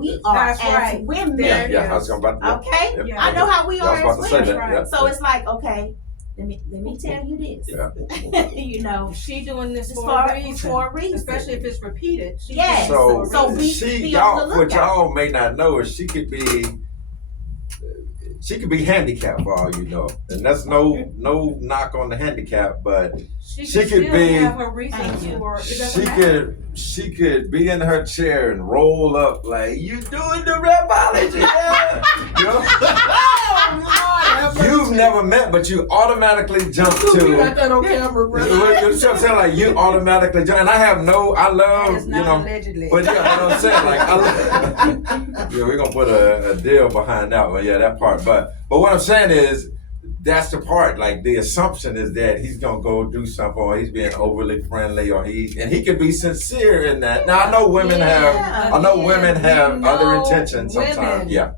we are That's as right. women. Yeah, I was about to. Okay, Yeah. I know how we are I was about as to say women. that. Yeah. So it's like, okay, let me tell you this. Yeah. You know, She doing this it's for a reason. for a reason. Especially if it's repeated. She's Yes. doing this for a So reason. be y'all, on the what lookout. y'all may not know is she could be handicapped for all you know, and that's no knock on the handicap, but She could still be- have her reasons Thank you. for it. Doesn't matter. she could be in her chair and roll up like, you doing the rapology now? You know? You've never met, but you automatically jump to. Got that on camera, bro. You know what I'm saying? Like, you automatically jump, and I love, That is not allegedly. but yeah, you know what I'm saying? Like, yeah, we're gonna put a deal behind that one. Yeah, that part. But what I'm saying is, that's the part. Like, the assumption is that he's gonna go do something, or he's being overly friendly, or he could be sincere in that. Now I know women have other intentions sometimes. Yeah.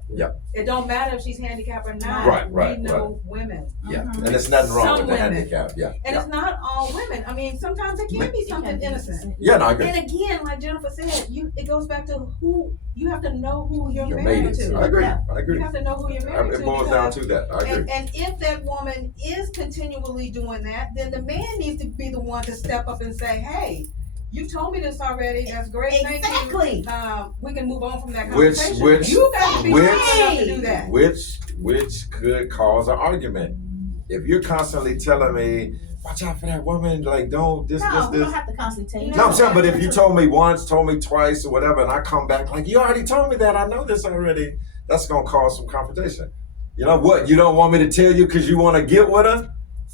It don't matter if she's handicapped or not. Right, We know women. Yeah, Mhm. and there's nothing wrong Some with the women. handicap. Yeah, And it's not all women. I mean, sometimes it can be something innocent. yeah, no, I agree. And again, like Jennifer said, it goes back to who you have to know who you're Your married mates. to. I agree. Yeah. I agree. You have to know who you're married to. It boils down to that. I agree. And if that woman is continually doing that, then the man needs to be the one to step up and say, "Hey, you told me this already. That's great. Thank Exactly. you. We can move on from that Which- conversation. You got to be which- strong enough to do that. Which could cause an argument. If you're constantly telling me, watch out for that woman, like, don't this. We don't have to constantly tell you. No, I'm saying, but if you told me once, told me twice, or whatever, and I come back like, you already told me that, I know this already, that's gonna cause some confrontation. You know what? You don't want me to tell you because you want to get with her?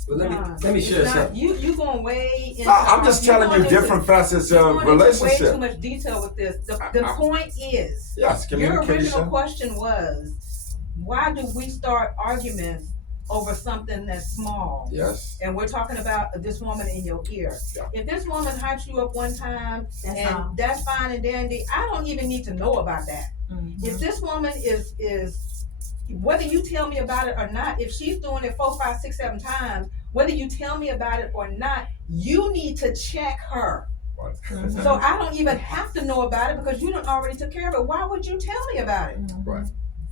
Well, let me share something. You going way into. No, I'm just telling you different facets of Way relationship. too much detail with this. The point is, Yes, your original communication. question was, why do we start arguments over something that's small? Yes. And we're talking about this woman in your ear. Yeah. If this woman hypes you up one time, That's that's fine and dandy, I don't even need to know about that. Mhm. If this woman is whether you tell me about it or not, if she's doing it 4, 5, 6, 7 times, whether you tell me about it or not, you need to check her. Right. So I don't even have to know about it because you done already took care of it. Why would you tell me about it? Right.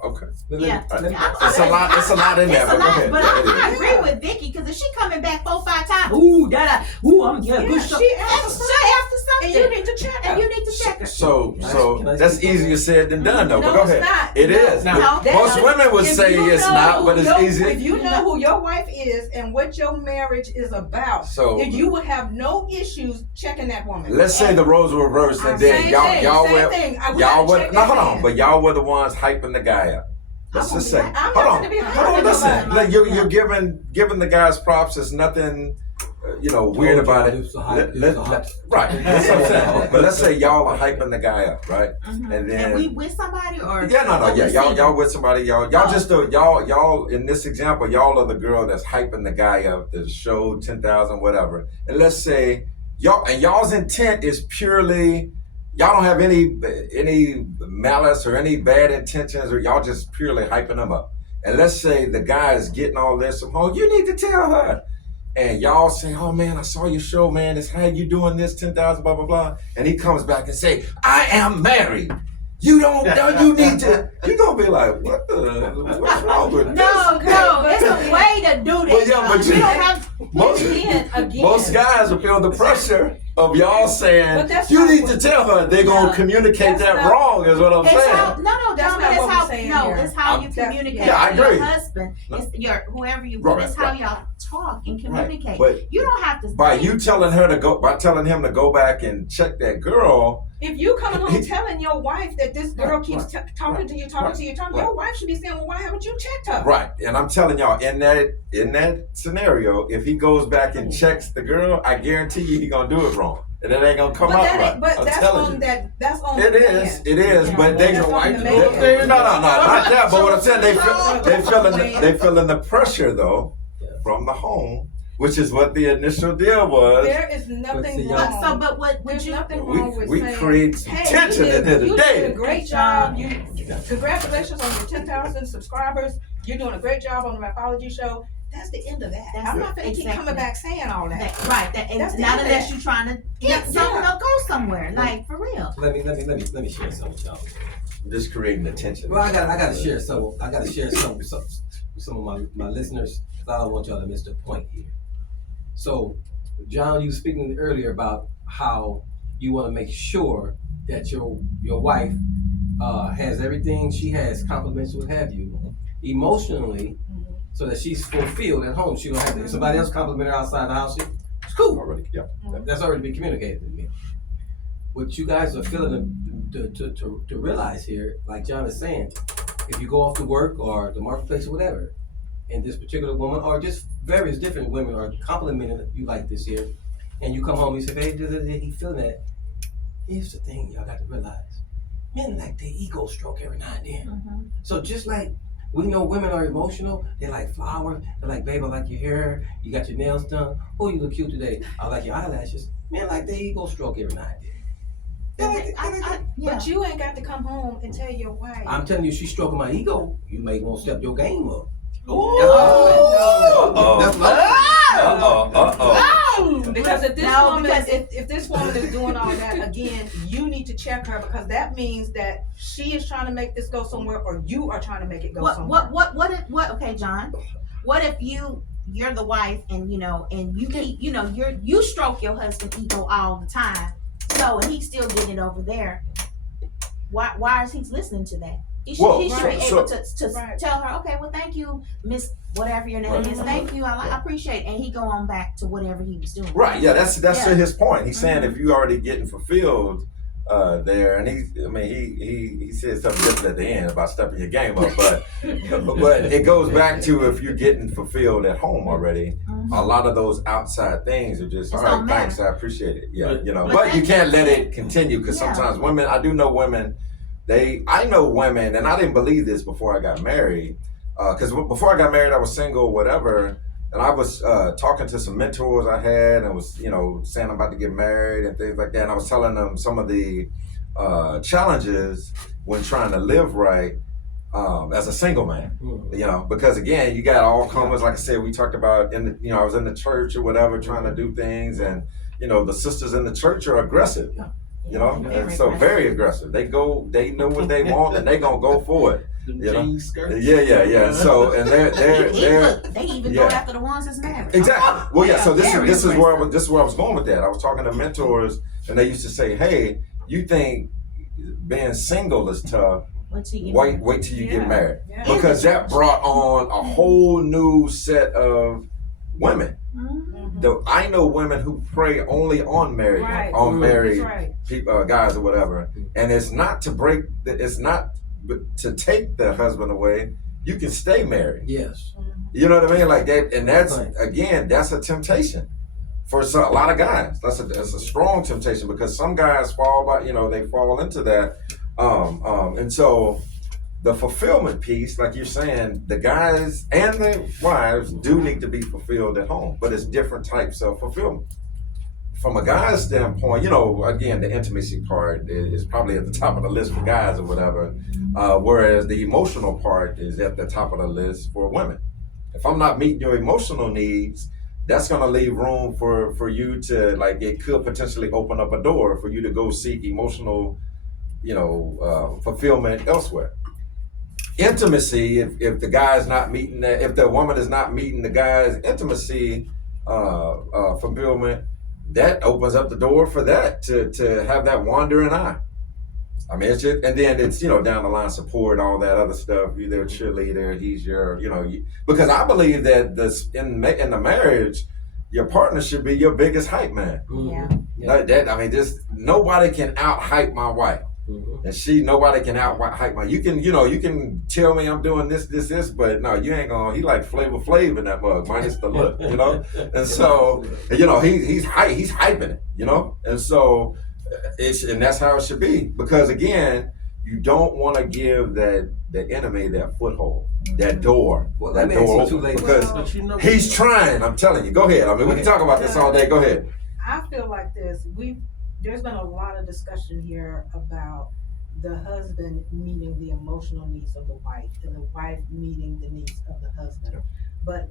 Okay. Yeah. It's a lot in there, It's but a go lot, ahead. but Yeah, it I is. agree with Vicky, because if she coming back 4, 5 times, I'm good show. She after asked something, and you need to check her. and you need to check her. So Can I that's speak on easier that? said than done, though. No, But go it's ahead. not. It No. is. No. Most women would If say you it's know not, who but it's your- easy. If you know who your wife is and what your marriage is about, So then you would have no issues checking that woman. let's say the roles were reversed, and then Same y'all thing. were no, hold on, but y'all were the ones hyping the guy up. Let's just say, I'm not hold gonna be on, hyping listen. nobody. Like you're giving the guys props. There's nothing, weird about it. Right, that's what I'm saying. But let's say y'all are hyping the guy up, right? Mhm. And then we with somebody or no, y'all with somebody, y'all just y'all in this example, y'all are the girl that's hyping the guy up, the show 10,000 whatever. And let's say y'all's intent is purely, y'all don't have any malice or any bad intentions, or y'all just purely hyping them up. And let's say the guy is getting all this from, oh, you need to tell her. And y'all say, oh man, I saw your show, man. It's how you doing this, 10,000, blah, blah, blah. And he comes back and say, I am married. You need to, you're going to be like, what's wrong with this? No, it's a way to do this. But you don't have most guys will feel the pressure of y'all saying, But that's you not need what- to tell her. They're going to communicate that's that not- wrong, is what I'm saying. That's not what we're saying here. It's how you communicate Yeah, I with your agree. husband. It's whoever you Right, it's how y'all talk and communicate. But you don't have to by telling him to go back and check that girl. If you coming home telling your wife that this girl keeps talking to you, your wife should be saying, well, why haven't you checked her? Right, and I'm telling y'all, in that scenario, if he goes back and checks the girl, I guarantee you he gonna do it wrong, and it ain't gonna come out right. But I'm that's telling on you. that's on It the is, man. but they That's no, on the man. not that. But what I'm saying, they feeling the pressure though from the home, which is what the initial deal was. There is nothing wrong. So, but what would There's you? nothing wrong with We saying, create some hey, tension at the end of the you day. did a great job. Congratulations on your 10,000 subscribers. You're doing a great job on the Rapology show. That's the end of that. I'm not going to keep coming back saying all that. That's Not the unless end. you're trying to get something or go somewhere, like for real. Let me share something with y'all. Just creating the tension. Well, I got to share some. I got to share some with some of my listeners, because I don't want y'all to miss the point here. So, John, you were speaking earlier about how you want to make sure that your wife has everything she has, compliments, what have you, emotionally, so that she's fulfilled at home. She don't have to, if somebody else compliment her outside the house. It's cool. Already, yeah. That's already been communicated to me. What you guys are feeling to realize here, like John is saying, if you go off to work or the marketplace or whatever, and this particular woman or just various different women are complimenting you like this here, and you come home and you say, hey, he feeling that. Here's the thing y'all got to realize. Men like their ego stroke every now and then. So just like we know women are emotional, they like flowers, they're like, babe, I like your hair, you got your nails done, oh, you look cute today, I like your eyelashes. Men like their ego stroke every now and then. But you ain't got to come home and tell your wife. I'm telling you, she's stroking my ego. You may want to step your game up. Because if this woman is doing all that, again, you need to check her, because that means that she is trying to make this go somewhere, or you are trying to make it go somewhere. Okay, John, what if you're the wife and you keep, you stroke your husband's ego all the time, so and he's still getting it over there. Why is he listening to that? He should be able to tell her, okay, well, thank you, Miss whatever your name is. Thank you, I appreciate it. And he go on back to whatever he was doing. Right, yeah, that's his point. He's saying if you already getting fulfilled there, and he said something different at the end about stepping your game up, but it goes back to if you're getting fulfilled at home already, a lot of those outside things are just, all right, thanks, I appreciate it. Yeah, but you can't let it continue, because sometimes women, I do know women, I know women, and I didn't believe this before I got married, because before I got married, I was single, whatever, and I was talking to some mentors I had, and was, saying I'm about to get married and things like that, and I was telling them some of the challenges when trying to live right as a single man, because again, you got all comers, like I said, we talked about, I was in the church or whatever, trying to do things, and, the sisters in the church are aggressive. And so very aggressive. They know what they want, and they gonna go for it. Yeah. So and they even go after the ones that's married. Exactly. Well, yeah. So this is where I was going with that. I was talking to mentors, and they used to say, "Hey, you think being single is tough? Wait till you get married, because that brought on a whole new set of women." I know women who prey only on married people, guys or whatever, and it's not to take the husband away. You can stay married. Yes. You know what I mean? Like that, and that's again, that's a temptation for a lot of guys. That's a strong temptation, because some guys fall into that, and so. The fulfillment piece, like you're saying, the guys and the wives do need to be fulfilled at home, but it's different types of fulfillment. From a guy's standpoint, again, the intimacy part is probably at the top of the list for guys or whatever, whereas the emotional part is at the top of the list for women. If I'm not meeting your emotional needs, that's going to leave room for you to, it could potentially open up a door for you to go seek emotional, fulfillment elsewhere. Intimacy, if the guy is not meeting that, if the woman is not meeting the guy's intimacy fulfillment, that opens up the door for that to have that wandering eye. I mean, it's just, and then it's down the line support, all that other stuff. You're their cheerleader, he's your because I believe that in the marriage, your partner should be your biggest hype man. Just nobody can out hype my wife. And nobody can out hype my. You can tell me I'm doing this, but no, you ain't gonna. He like Flavor Flav in that mug, minus the look, And so, he's hyping it, And so, and that's how it should be, because again, you don't want to give the enemy that foothold, that door, because he's trying. I'm telling you. Go ahead. I mean, we can talk about this all day. Go ahead. I feel like this. There's been a lot of discussion here about the husband meeting the emotional needs of the wife, and the wife meeting the needs of the husband. But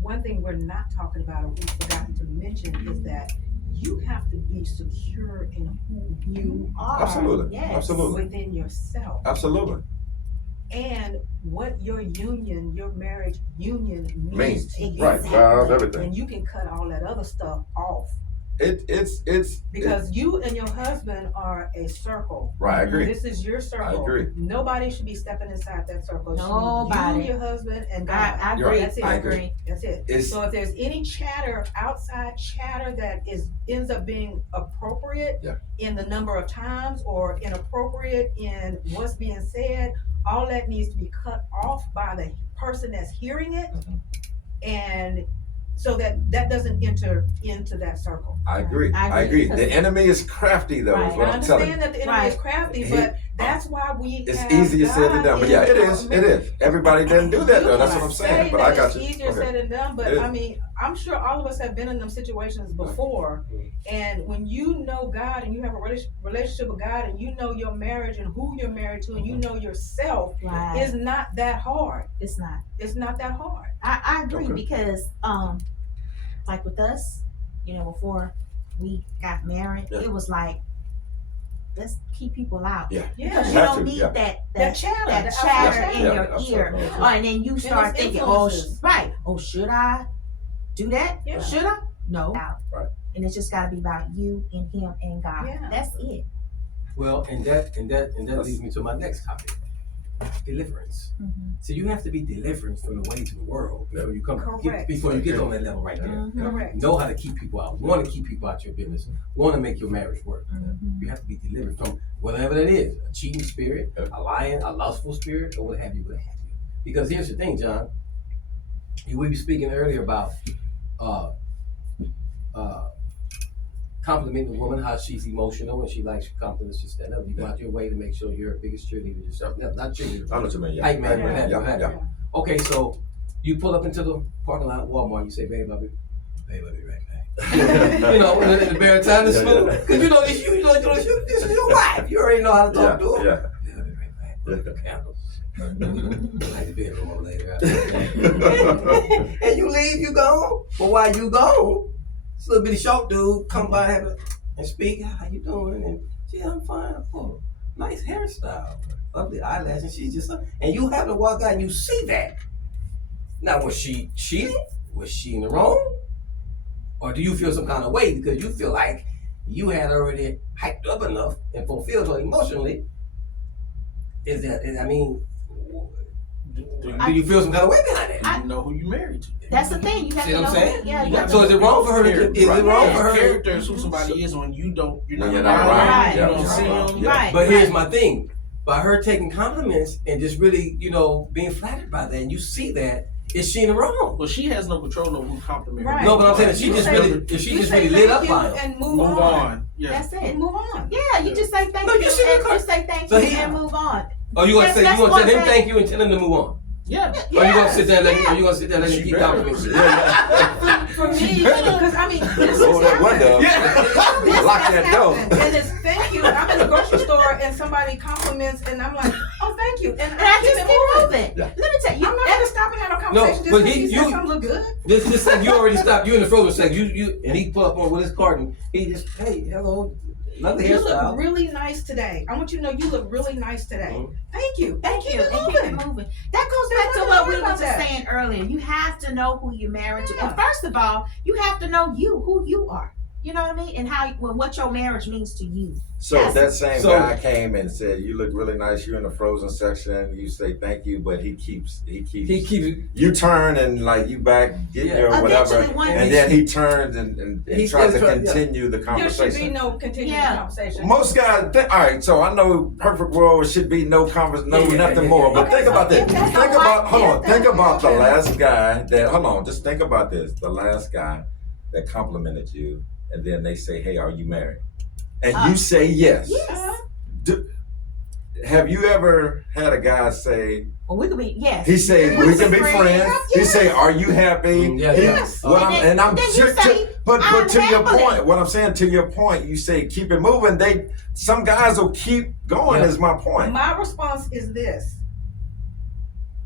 one thing we're not talking about, or we've forgotten to mention, is that you have to be secure in who you are Absolutely. Yes. Absolutely. within yourself. Absolutely. And what your marriage union means to you. Right. Vows, everything. And you can cut all that other stuff off. It's Because you and your husband are a circle. right. I agree. This is your circle. I agree. Nobody should be stepping inside that circle. It should be Nobody. You, your husband, and God. I You're agree. right. That's it. I agree. That's it. It's So if there's any chatter, outside chatter that ends up being appropriate Yeah. in the number of times or inappropriate in what's being said, all that needs to be cut off by the person that's hearing it, Mhm. and so that doesn't enter into that circle. I agree. I I agree. agree. The enemy is crafty, though. Right. Is what I I'm telling you. understand that the enemy is crafty, He- but that's why we It's have easier said than God done, but in yeah, it our is. It marriage. is. Everybody doesn't do that, though. You That's what I'm say saying. But that I got it's you. easier Okay. said than done, It but is. I mean, I'm sure all of us have been in them situations before. And when you know God and you have a relationship with God and you know your marriage and who you're married to and you know yourself, Right. it's not that hard. It's not. It's not that hard. I agree Okay. because like with us, before we got married, Yeah. it was like, let's keep people out. Yeah. Because Yeah. you Have don't to, need yeah. that chatter, that the chatter outside in Yeah, your outside ear. noise, Oh, and then you start those thinking, influences. should I do that? Yeah. Should I? No. Right. And it's just gotta be about you and him and God. Yeah. That's it. Well, and that leads me to my next topic, deliverance. So you have to be delivered from the ways of the world before you Correct. before you get on that level right there. Mhm. Correct. Know how to keep people out. Want to keep people out your business. Want to make your marriage work. Mhm. You have to be delivered from whatever that is, a cheating spirit, Yeah. a lying, a lustful spirit, or what have you, what have you. Because here's the thing, John. We were speaking earlier about complimenting a woman, how she's emotional and she likes compliments, just that. You go out your way to make sure you're a biggest cheerleader yourself. No, not cheerleader. I know what you mean. Yeah. Hype man, Hype what have you, Yeah. what have Yeah. you. Okay, so you pull up into the parking lot at Walmart. You say, "Babe, I'll be right back." In the bare time to Yeah, smoke, yeah. because this is your wife. You already know how to talk to her. Yeah. "Babe, I'll be right back. Put up the candles. Like the bedroom over later. And you leave, you gone. But while you gone, this little bitty short dude come by and speak. "How you doing?" And she, "I'm fine." "Oh, nice hairstyle, ugly eyelash," and she's just, and you happen to walk out and you see that. Now, was she cheating? Was she in the wrong? Or do you feel some kind of way because you feel like you had already hyped up enough and fulfilled her emotionally? Do you feel some kind of way behind that? You know who you married to. That's the thing. You have See to what know. I'm saying? Yeah. You You have got to So is it wrong for her to? Is it wrong for her? Character is who somebody is when you're not When you're around, not around. you Yeah, don't you're see not them. around. Right. But here's my thing. By her taking compliments and just really, being flattered by that, and you see that, is she in the wrong? Well, she has no control over who compliment her. Right. No, but I'm saying if she You just say- really, if she You just say really lit thank up you by him. and move Move on. on. Yeah. That's it. And move on. Yeah, you just say thank No, you. you should And be just say thank So you he- and move on. Or you gonna say That's you gonna tell him one thank you and tell him to move on? Yeah. Or you gonna sit there and let him, Yeah. or you gonna sit there and let him She keep better. complimenting you? For me, because I mean, this Roll is that window. This Lock has that door. happened. And it's thank you. I'm in the grocery store and somebody compliments and I'm like, oh, thank you. And And I just keep moving. Yeah. Let me tell you. I'm not gonna stop and have a conversation just but because he- you said you- something look good. This like you already stopped. You in the frozen section. And he pull up on with his carton. He just, hey, hello, lovely You look hairstyle. really nice today. I want you to know you look really nice today. Mhm. Thank you. Thank you. Keep it And keep it moving. moving. That goes There's back to nothing what we wrong were about just that. saying earlier. You have to know who you're married to. Yeah. And first of all, you have to know who you are. You know what I mean? And what your marriage means to you. So Yes. that same So- guy came and said, "You look really nice. You're in the frozen section." You say thank you, but he keeps. He keeps You turn and like you back, get Yeah. your whatever, Eventually, one and day- then he turns and He tries to still try- yeah. continue the There should be conversation. no continuing Yeah. conversation. Most guys, all right. So I know perfect world should be no conversation, nothing more. But Okay, think so about this. if that's Think how about, I hold feel, on. that's Think about the okay. last guy that. Hold on. Just think about this. The last guy that complimented you, and then they say, "Hey, are you married?" And you say yes. Yes. Have you ever had a guy say? Well, we could be, yes. He say we can be Friends, friends. He yes. say, "Are you happy?" Yeah, He- yes. What I'm, and I'm then you to- say, but "I'm to your happily." point, what I'm saying to your point, you say keep it moving. Some guys will keep going. Yeah. Is my point. My response is this.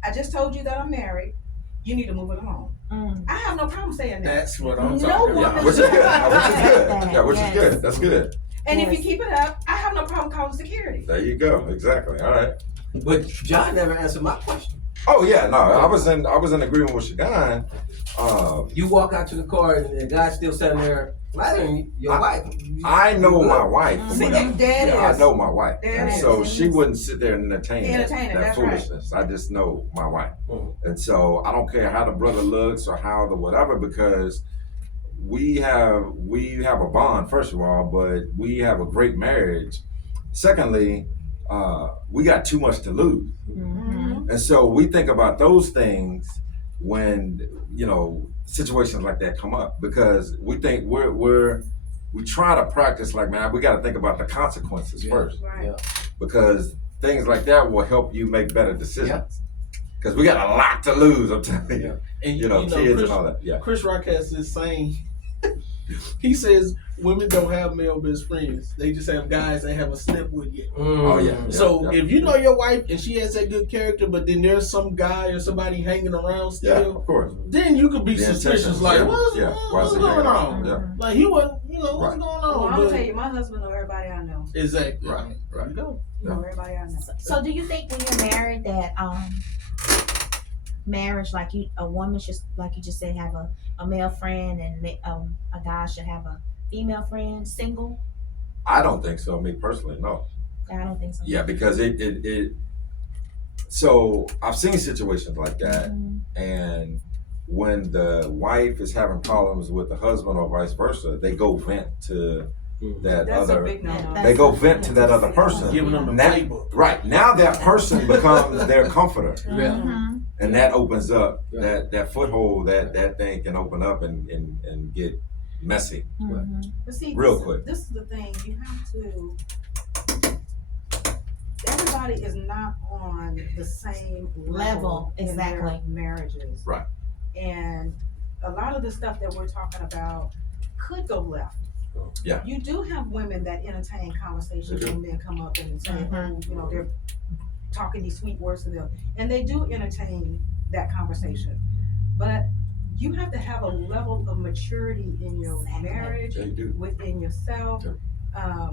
I just told you that I'm married. you need to move it along. I have no problem saying that. That's what I'm No talking woman- Yeah, about. which is good. I Which is like good. that. Yeah, which Yes. is good. That's good. And if Yes. you keep it up, I have no problem calling security. There you go. Exactly. All right. But John never answered my question. Oh yeah, no, I was in agreement with Shagan. You walk out to the car and the guy's still sitting there flattering your wife. I know my wife. See, Yeah, there I it is. know my wife, There and it so is. she wouldn't sit there and entertain Entertain it, that that's right. foolishness. I just know my wife, Mhm. and so I don't care how the brother looks or how the whatever, because we have a bond, first of all, but we have a great marriage. Secondly, we got too much to lose. Mhm. And so we think about those things when, situations like that come up, because we think we try to practice like, man, we got to think about the consequences Yeah. first, Right. Yeah. because things like that will help you make better decisions. Because we got a lot to lose, I'm telling you. And Kids Chris, and all that. Yeah. Chris Rock has this saying. He says women don't have male best friends. They just have guys that have a snip with you. Oh, yeah. So yeah. if you know your wife and she has that good character, but then there's some guy or somebody hanging around Yeah, still, of course. then you could be The suspicious. intentions, Like, yeah, what's yeah. Why is he going hanging on? around? Yeah. Like he wasn't, what's Right. going on? Well, I'm But- gonna tell you, my husband know everybody I know. Exactly. Right, There you go. He know everybody I know. So do you think when you're married that marriage, like a woman should, like you just said, have a male friend, and a guy should have a female friend, single? I don't think so, me personally, no. I don't think so. Yeah, because it so I've seen situations like that, Mhm. and when the wife is having problems with the husband or vice versa, they go vent to that That's a other. big no-no. They go vent to that other person. Giving them the Now- playbook. Right now, that person becomes their comforter, Yeah. Mhm. and that opens up Yeah. that foothold that thing can open up and get messy. Mhm. But see, Real this, quick. this is the thing. You have to. Everybody is not on the same Level, in exactly. their marriages. Right. And a lot of the stuff that we're talking about could go left. Yeah. You do have women that entertain conversations They do. when men come up and say, Mhm. they're talking these sweet words to them. And they do entertain that conversation. But you have to have a level of maturity in your Exactly. marriage, They do. within yourself, Yeah.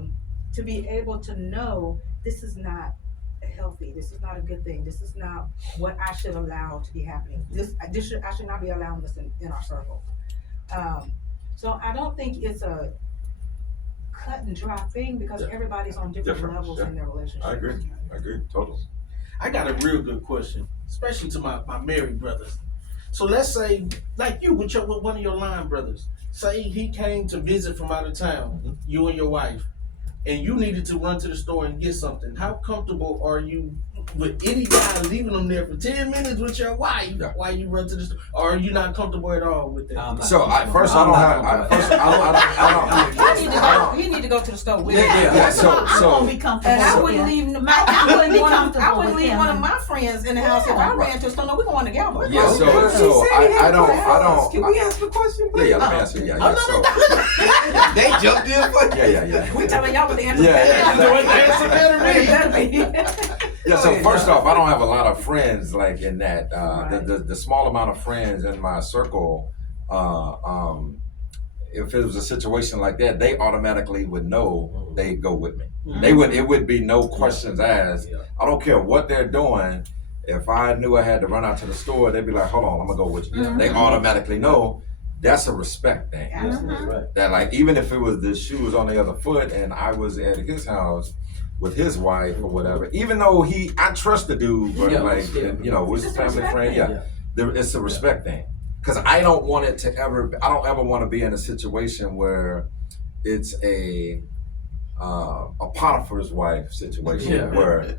to be able to know this is not healthy. This is not a good thing. This is not what I should allow to be happening. I should not be allowing this in our circle. So I don't think it's a cut and dry thing, because Yeah. everybody's on different Different, levels yeah. in their relationship. I agree, totally. I got a real good question, especially to my married brothers. So let's say, like you with one of your line brothers, say he came to visit from out of town, Mhm. you and your wife, and you needed to run to the store and get something. How comfortable are you with any guy leaving them there for 10 minutes with your wife Yeah. while you run to the store? Or are you not comfortable at all with that? I'm not So I comfortable. first I I'm don't not have. I comfortable. He need to go to the store with Yeah, me. yeah. Yeah, so- I'm gonna be comfortable. And I with wouldn't you. leave. I wouldn't be one- comfortable I wouldn't with leave him. one of my friends in the house if I ran to the store. No, we're going together. Yeah, so I don't. Can we ask a question? Yeah, let me answer. Yeah. So They jumped in for yeah. We telling y'all what the answer Yeah, You know what the answer better be? Yeah, so first off, I don't have a lot of friends like in that. Right. The small amount of friends in my circle, if it was a situation like that, they automatically would know they'd go with me. They would. It would be no questions asked. Yeah. I don't care what they're doing. If I knew I had to run out to the store, they'd be like, "Hold on, I'm gonna go with you." Yeah. They automatically know. That's a respect thing. Absolutely. Right. That like even if it was the shoes on the other foot and I was at his house with his wife or whatever, even though I trust the dude, but Yeah, like yeah. we're It's just just a family respect friend. thing. Yeah, it's a respect thing. Because I don't want it to ever. I don't ever want to be in a situation where it's a Potiphar's wife situation Yeah. where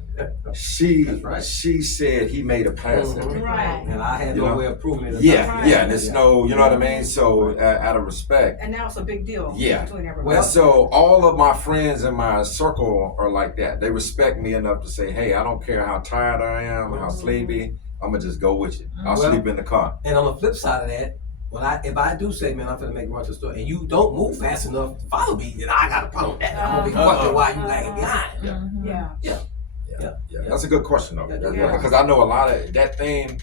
she That's right. she said he made a pass at me. Right. And I had You no know? way of proving it. Yeah, Right. and it's no, you know what I mean. So out of respect. And now it's a big deal Yeah. between everybody. Well, And so all of my friends in my circle are like that. They respect me enough to say, "Hey, I don't care how tired I am, how sleepy. I'm gonna just go with you. I'll Well- sleep in the car." And on the flip side of that, if I do say, man, I'm gonna make a run to the store, and you don't move fast enough to follow me, then I got a problem with that. I'm gonna be questioning why you lagging behind. Mhm. yeah. Yeah, that's a good question though. Yeah. Because I know a lot of that thing.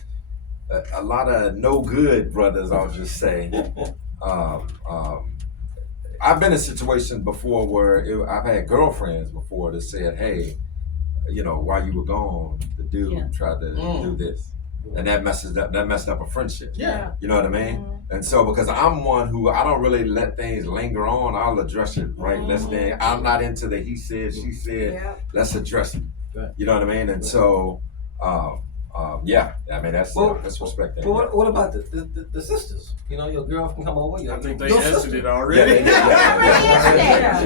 a lot of no good brothers, I'll just say. Um, um, I've been in situations before where I've had girlfriends before that said, "Hey, you know, while you were gone, the dude tried to do this," and that messed up a friendship. Yeah. You know what I mean? And so because I'm one who I don't really let things linger on, I'll address it right. I'm not into the he said, she said. Yeah. Let's address it. Right. You know what I mean? And so, yeah, I mean that's respect. But what about the sisters? You know, your girl can come over. I think they your answered sister. it already.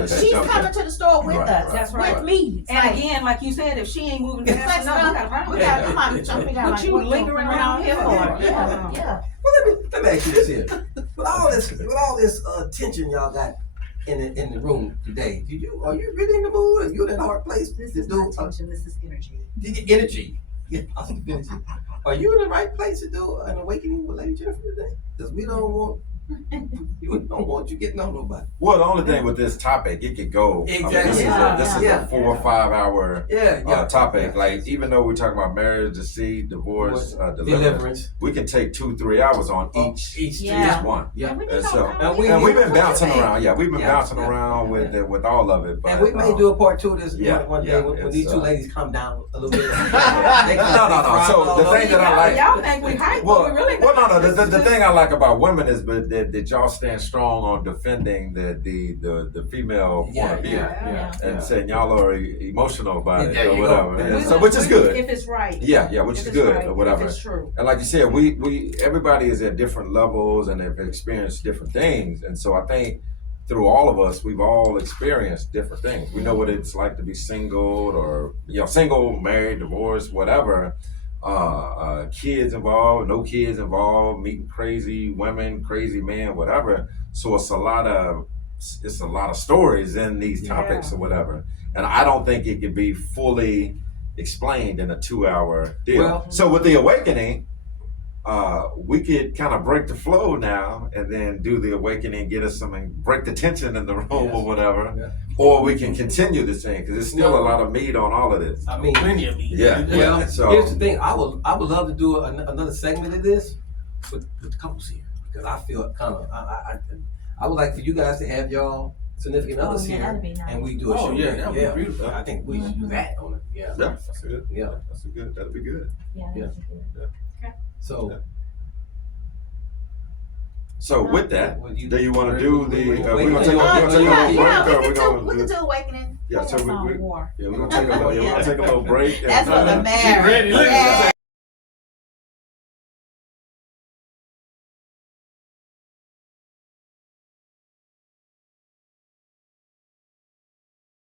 She's coming to the store with us. That's With right. me. And again, like you said, if she ain't moving fast enough, we got come on, what you lingering around here for? Yeah. Well, let me ask you this here. With all this tension y'all got in the room today, are you really in the mood? Are you in a hard place? This is not tension, this is energy. Energy. Yeah, positive energy. Are you in the right place to do an awakening with Lady Jennifer today? Because we don't want you getting on nobody. Well, the only thing with this topic, it could go. Exactly. I mean, this is a 4 or 5 hour topic. Yeah. Like, even though we're talking about marriage, deceit, divorce, deliverance, we can take 2-3 hours on each one. Yeah. And so, And we've been bouncing around. Yeah, we've been bouncing around with all of it. But, and we may do a part 2 of this one day when these two ladies come down a little bit. No. So the thing that I like, y'all think we hype, but we really the thing I like about women is that y'all stand strong on defending the female point of view. And saying y'all are emotional about it or whatever. And so, which is good. If it's right. Yeah, which is good or whatever. If it's true. And like you said, we everybody is at different levels and have experienced different things. And so I think through all of us, we've all experienced different things. We know what it's like to be single or single, married, divorced, whatever. Kids involved, no kids involved, meeting crazy women, crazy men, whatever. So it's a lot of stories in these topics or whatever. And I don't think it could be fully explained in a 2-hour deal. So with the awakening, we could kind of break the flow now and then do the awakening, get us break the tension in the room or whatever. Yeah. Or we can continue this thing because there's still a lot of meat on all of this. I mean, plenty of meat. Yeah. Well, so here's the thing. I would love to do another segment of this with the couples here because I feel kind of I would like for you guys to have y'all significant others here, that'd be nice. and we do a show. That'd be beautiful. I think we should do that on it. Yeah. That's good. Yeah. That'd be good. So with that, do you want to do the? We're gonna take a little break, or we can do awakening. Yeah, so we're gonna take a little break. That's for the married. Ready? Look at